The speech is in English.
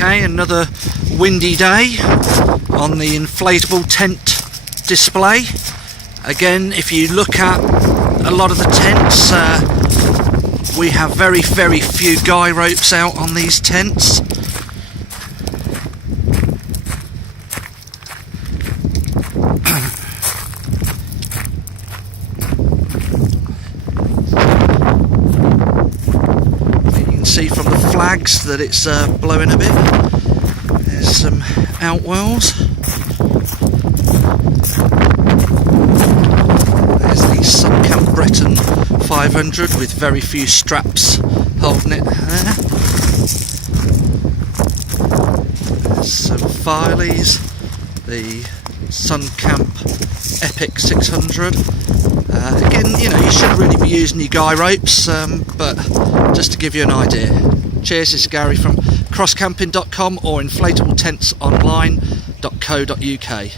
Okay, another windy day on the inflatable tent display. Again, if you look at a lot of the tents, we have very few guy ropes out on these tents. You can see from the flags that it's blowing a bit. There's some outwells. There's the Subcamp Breton 500 with very few straps holding it there. There's some Fileys, the Suncamp Epic 600. Again, you know, you shouldn't really be using your guy ropes, but just to give you an idea. Cheers, this is Gary from crosscamping.com or inflatabletentsonline.co.uk.